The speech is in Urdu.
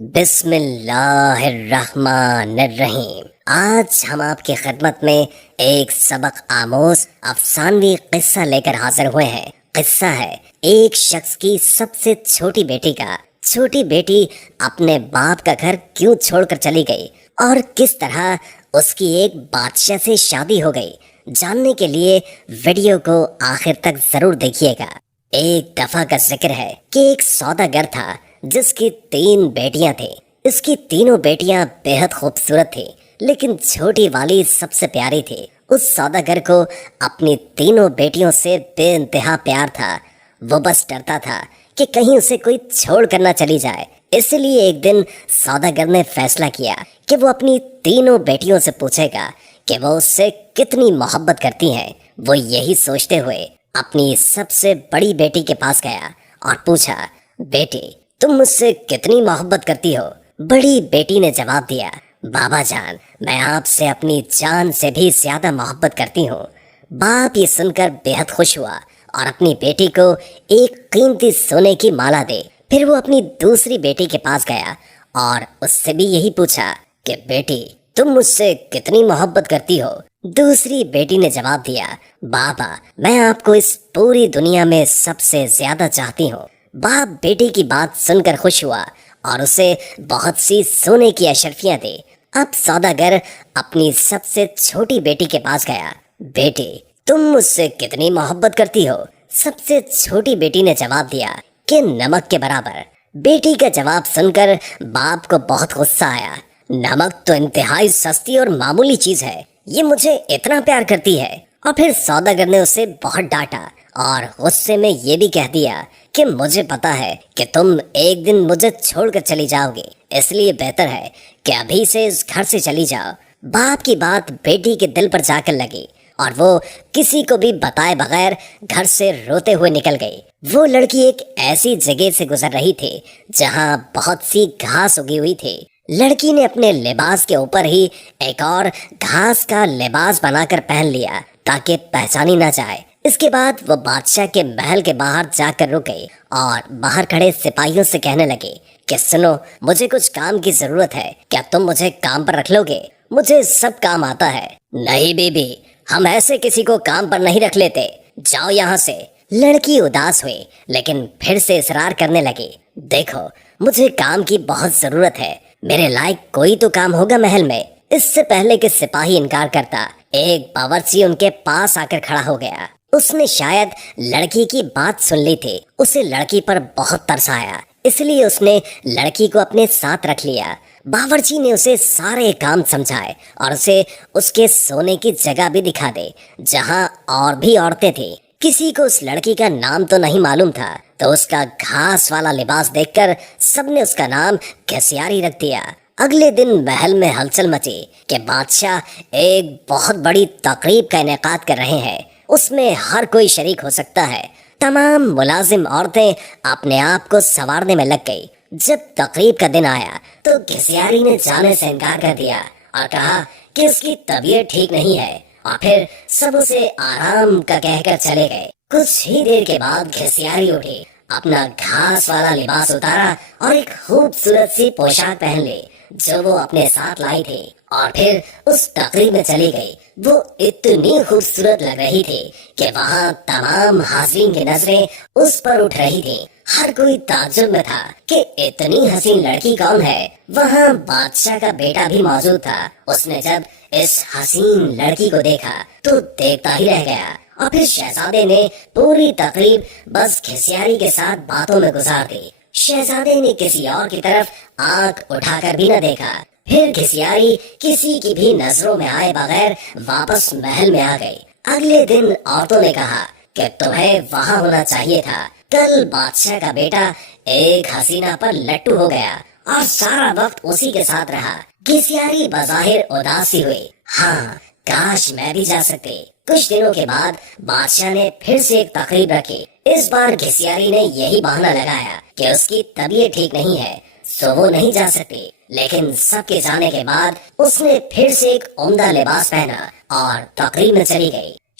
بسم اللہ الرحمن الرحیم۔ آج ہم آپ کی خدمت میں ایک سبق آموز افسانوی قصہ لے کر حاضر ہوئے ہیں۔ قصہ ہے ایک شخص کی سب سے چھوٹی بیٹی کا۔ چھوٹی بیٹی اپنے باپ کا گھر کیوں چھوڑ کر چلی گئی اور کس طرح اس کی ایک بادشاہ سے شادی ہو گئی، جاننے کے لیے ویڈیو کو آخر تک ضرور دیکھیے گا۔ ایک دفعہ کا ذکر ہے کہ ایک سوداگر تھا جس کی 3 بیٹیاں تھیں۔ اس کی تینوں بیٹیاں بےحد خوبصورت تھیں، لیکن چھوٹی والی سب سے پیاری تھی۔ اس سوداگر کو اپنی تینوں بیٹیوں سے بے انتہا پیار تھا۔ وہ بس ڈرتا تھا کہ کہیں اسے کوئی چھوڑ کر نہ چلی جائے۔ اس لیے ایک دن سوداگر نے فیصلہ کیا کہ وہ اپنی تینوں بیٹیوں سے پوچھے گا کہ وہ اس سے کتنی محبت کرتی ہیں۔ وہ یہی سوچتے ہوئے اپنی سب سے بڑی بیٹی کے پاس گیا اور پوچھا، بیٹی تم مجھ سے کتنی محبت کرتی ہو؟ بڑی بیٹی نے جواب دیا، بابا جان میں آپ سے اپنی جان سے بھی زیادہ محبت کرتی ہوں۔ باپ یہ سن کر بے حد خوش ہوا اور اپنی بیٹی کو ایک قیمتی سونے کی مالا دے۔ پھر وہ اپنی دوسری بیٹی کے پاس گیا اور اس سے بھی یہی پوچھا کہ بیٹی تم مجھ سے کتنی محبت کرتی ہو؟ دوسری بیٹی نے جواب دیا، بابا میں آپ کو اس پوری دنیا میں سب سے زیادہ چاہتی ہوں۔ باپ بیٹی کی بات سن کر خوش ہوا اور اسے بہت سی سونے کی اشرفیاں دی۔ اب سوداگر اپنی سب سے چھوٹی بیٹی کے پاس گیا، بیٹی تم مجھ سے کتنی محبت کرتی ہو؟ سب سے چھوٹی بیٹی نے جواب دیا کہ نمک کے برابر۔ بیٹی کا جواب سن کر باپ کو بہت غصہ آیا۔ نمک تو انتہائی سستی اور معمولی چیز ہے، یہ مجھے اتنا پیار کرتی ہے؟ اور پھر سوداگر نے اسے بہت ڈانٹا اور غصے میں یہ بھی کہہ دیا کہ مجھے پتا ہے کہ تم ایک دن مجھے چھوڑ کر چلی جاؤ گی، اس لیے بہتر ہے کہ ابھی سے اس گھر سے چلی جاؤ۔ باپ کی بات بیٹی کے دل پر جا کر لگی اور وہ کسی کو بھی بتائے بغیر گھر سے روتے ہوئے نکل گئی۔ وہ لڑکی ایک ایسی جگہ سے گزر رہی تھی جہاں بہت سی گھاس اگی ہوئی تھی۔ لڑکی نے اپنے لباس کے اوپر ہی ایک اور گھاس کا لباس بنا کر پہن لیا تاکہ پہچانی نہ جائے۔ اس کے بعد وہ بادشاہ کے محل کے باہر جا کر رک گئی اور باہر کھڑے سپاہیوں سے کہنے لگی کہ سنو، مجھے کچھ کام کی ضرورت ہے، کیا تم مجھے کام پر رکھ لو گے؟ مجھے سب کام آتا ہے۔ نہیں بی بی، ہم ایسے کسی کو کام پر نہیں رکھ لیتے، جاؤ یہاں سے۔ لڑکی اداس ہوئی لیکن پھر سے اصرار کرنے لگی، دیکھو مجھے کام کی بہت ضرورت ہے، میرے لائق کوئی تو کام ہوگا محل میں۔ اس سے پہلے کہ سپاہی انکار کرتا، ایک باورچی ان کے پاس آ کر کھڑا ہو گیا۔ اس نے شاید لڑکی کی بات سن لی تھی، اسے لڑکی پر بہت ترس آیا، اس لیے اس نے لڑکی کو اپنے ساتھ رکھ لیا۔ باورچی نے اسے سارے کام سمجھائے اور اسے اس کے سونے کی جگہ بھی دکھا دے جہاں اور بھی عورتیں تھیں۔ کسی کو اس لڑکی کا نام تو نہیں معلوم تھا، تو اس کا گھاس والا لباس دیکھ کر سب نے اس کا نام گھسیاری رکھ دیا۔ اگلے دن محل میں ہلچل مچی کہ بادشاہ ایک بہت بڑی تقریب کا انعقاد کر رہے ہیں، اس میں ہر کوئی شریک ہو سکتا ہے۔ تمام ملازم عورتیں اپنے آپ کو سنوارنے میں لگ گئی۔ جب تقریب کا دن آیا تو گھسیاری نے جانے سے انکار کر دیا اور کہا کہ اس کی طبیعت ٹھیک نہیں ہے، اور پھر سب اسے آرام کا کہہ کر چلے گئے۔ کچھ ہی دیر کے بعد گھسیاری اٹھی، اپنا گھاس والا لباس اتارا اور ایک خوبصورت سی پوشاک پہن لی جو وہ اپنے ساتھ لائی تھی، اور پھر اس تقریب میں چلی گئی۔ وہ اتنی خوبصورت لگ رہی تھی کہ وہاں تمام حاضرین کی نظریں اس پر اٹھ رہی تھیں۔ ہر کوئی تعجب میں تھا کہ اتنی حسین لڑکی کون ہے۔ وہاں بادشاہ کا بیٹا بھی موجود تھا۔ اس نے جب اس حسین لڑکی کو دیکھا تو دیکھتا ہی رہ گیا، اور پھر شہزادے نے پوری تقریب بس گھسیاری کے ساتھ باتوں میں گزار دی۔ شہزادے نے کسی اور کی طرف آنکھ اٹھا کر بھی نہ دیکھا۔ پھر گھسیاری کسی کی بھی نظروں میں آئے بغیر واپس محل میں آ گئی۔ اگلے دن عورتوں نے کہا کہ تمہیں وہاں ہونا چاہیے تھا، کل بادشاہ کا بیٹا ایک حسینہ پر لٹو ہو گیا اور سارا وقت اسی کے ساتھ رہا۔ گھسیاری بظاہر اداسی ہوئی، ہاں کاش میں بھی جا سکتی۔ کچھ دنوں کے بعد بادشاہ نے پھر سے ایک تقریب رکھی۔ اس بار گھسیاری نے یہی بہانہ لگایا کہ اس کی طبیعت ٹھیک نہیں ہے، سو وہ نہیں جا سکتی۔ لیکن سب کے جانے کے بعد اس نے پھر سے ایک عمدہ لباس پہنا اور تقریب میں چلی گئی۔